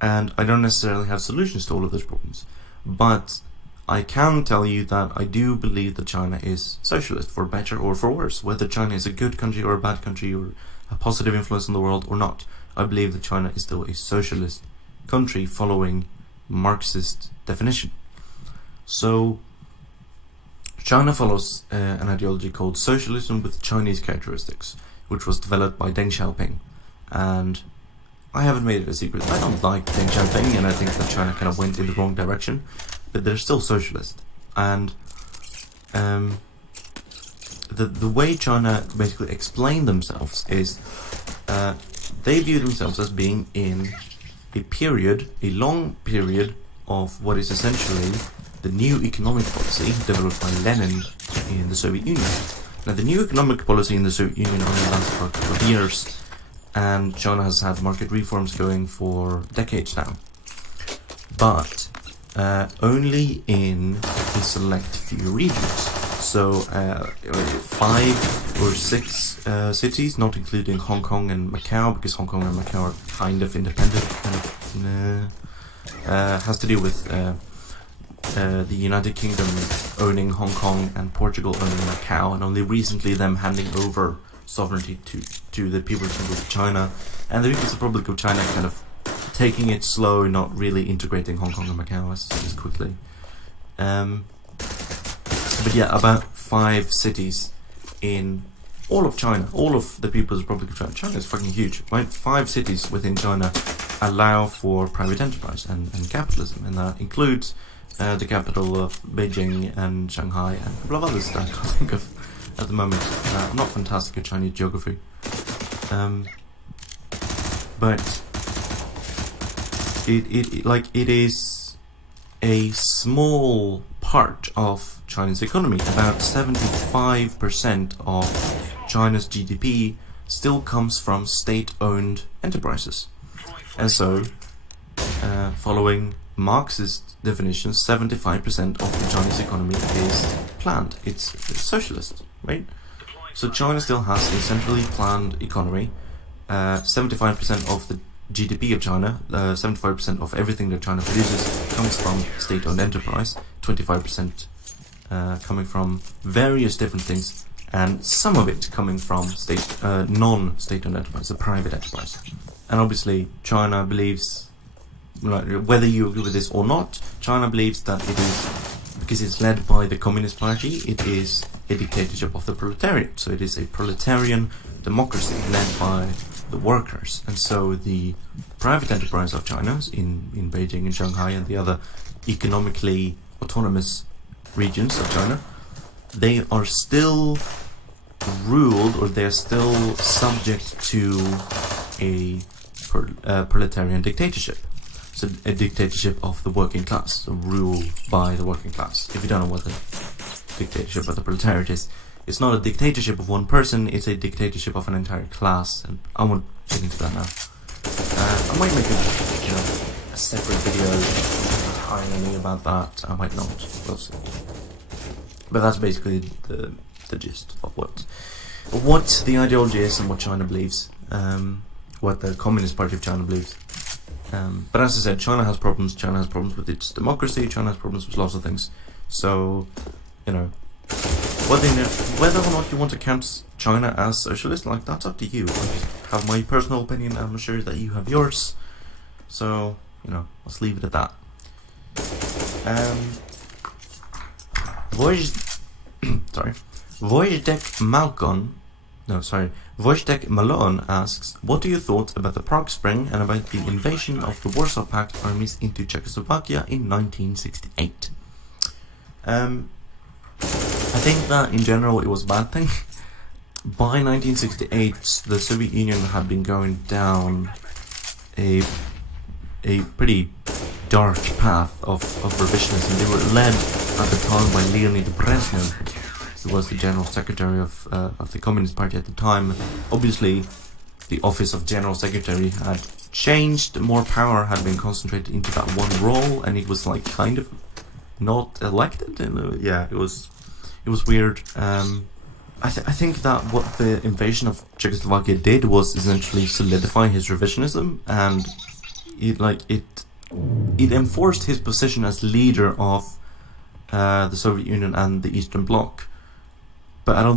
and I don't necessarily have solutions to all of those problems, but I can tell you that I do believe that China is socialist, for better or for worse. Whether China is a good country or a bad country or a positive influence on the world or not, I believe that China is still a socialist country following Marxist definition. So China follows an ideology called socialism with Chinese characteristics, which was developed by Deng Xiaoping. And I haven't made it a secret. I don't like Deng Xiaoping, and I think that China kind of went in the wrong direction, but they're still socialist. And the way China basically explain themselves is they view themselves as being in a long period of what is essentially the new economic policy developed by Lenin in the Soviet Union. Now, the new economic policy in the Soviet Union only lasted for a couple of years, and China has had market reforms going for decades now. But only in a select few regions. So 5 or 6 cities, not including Hong Kong and Macau, because Hong Kong and Macau are kind of independent, has to do with the United Kingdom owning Hong Kong and Portugal owning Macau, and only recently them handing over sovereignty to the People's Republic of China, and the People's Republic of China kind of taking it slow, not really integrating Hong Kong and Macau as quickly. But yeah, about 5 cities in all of China, all of the People's Republic of China. China is fucking huge, right? 5 cities within China allow for private enterprise and capitalism, and that includes the capital of Beijing and Shanghai and a couple of others that I can't think of at the moment. I'm not fantastic at Chinese geography, but it is a small part of China's economy. About 75% of China's GDP still comes from state-owned enterprises. And so, following Marxist definitions, 75% of the Chinese economy is planned. It's socialist, right? So China still has a centrally planned economy. 75% of the GDP of China, 75% of everything that China produces comes from state-owned enterprise, 25% coming from various different things, and some of it coming from non-state-owned enterprise, the private enterprise. And obviously, China believes, whether you agree with this or not, China believes that it is, because it's led by the Communist Party, it is a dictatorship of the proletariat. So it is a proletarian democracy led by the workers. And so the private enterprise of China in Beijing and Shanghai and the other economically autonomous regions of China, they are still ruled, or they're still subject to a proletarian dictatorship. So a dictatorship of the working class, so rule by the working class. If you don't know what the dictatorship of the proletariat is, it's not a dictatorship of one person, it's a dictatorship of an entire class, and I won't get into that now. I might make a separate video entirely about that, I might not, we'll see. But that's basically the gist of what the ideology is and what China believes, what the Communist Party of China believes. But as I said, China has problems with its democracy, China has problems with lots of things. So, whether or not you want to count China as socialist, that's up to you. I just have my personal opinion, I'm sure that you have yours. So, let's leave it at that. Wojtek Malone asks, what do you thought about the Prague Spring and about the invasion of the Warsaw Pact armies into Czechoslovakia in 1968? I think that in general it was a bad thing. By 1968, the Soviet Union had been going down a pretty dark path of revisionism. They were led at the time by Leonid Brezhnev, who was the General Secretary of the Communist Party at the time. Obviously, the office of General Secretary had changed, more power had been concentrated into that one role, and it was kind of not elected. It was weird. I think that what the invasion of Czechoslovakia did was essentially solidify his revisionism, and it enforced his position as leader of the Soviet Union and the Eastern Bloc, but I don't think